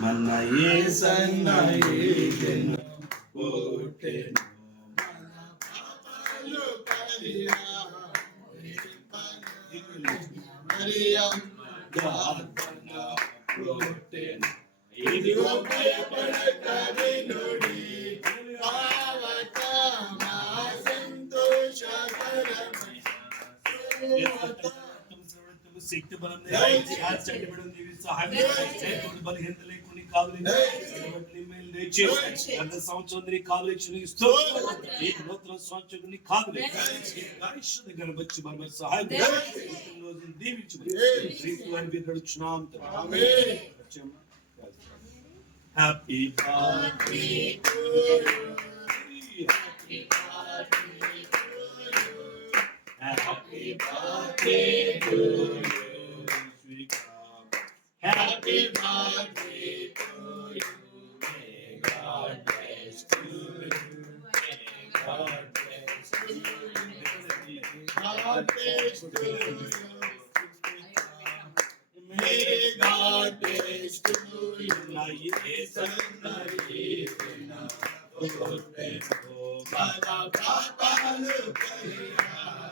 మన ఏసన్న ఏదెను పుట్టెను గార్భన పుట్టెను. ఇదిగో భయపడక వినుడి శక్తి బలం ఆచరించబడిన దేవి సహాయం చేతుడు బలహీనత లేకుండా కాదు లేచి గత సంవత్సరం నీ కాలు లేచి ఇస్తూ ఈ నూతన సంవత్సరం నీ కాలు లేచి దగ్గర వచ్చి మన సహాయం రోజు దీవించబడి నడుచున్నాం happy birthday Happy birthday to you, sweet God. Happy birthday to you. May God bless to you. May God bless to you. God bless to you. May God bless to you. Yesanari na ote ko bala bala lukaya.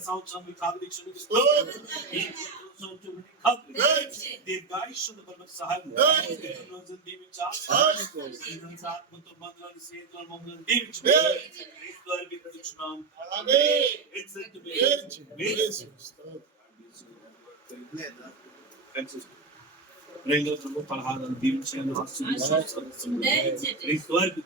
సంవత్సరం మీ కాదు దీక్షను ఈ సంవత్సరం మీ కాదు దీర్ఘాయుష్యుల బలం సహాయం రోజు దీవించా ఆత్మతో బంధువులను స్నేహితులను మమ్మల్ని దీవించు క్రీస్తు వారి మీద నడుచున్నాం. Excellent marriage. Marriage. రెండు రోజులు పలహారాలు దీవించాను ఆశీర్వదించాను. క్రీస్తు వారి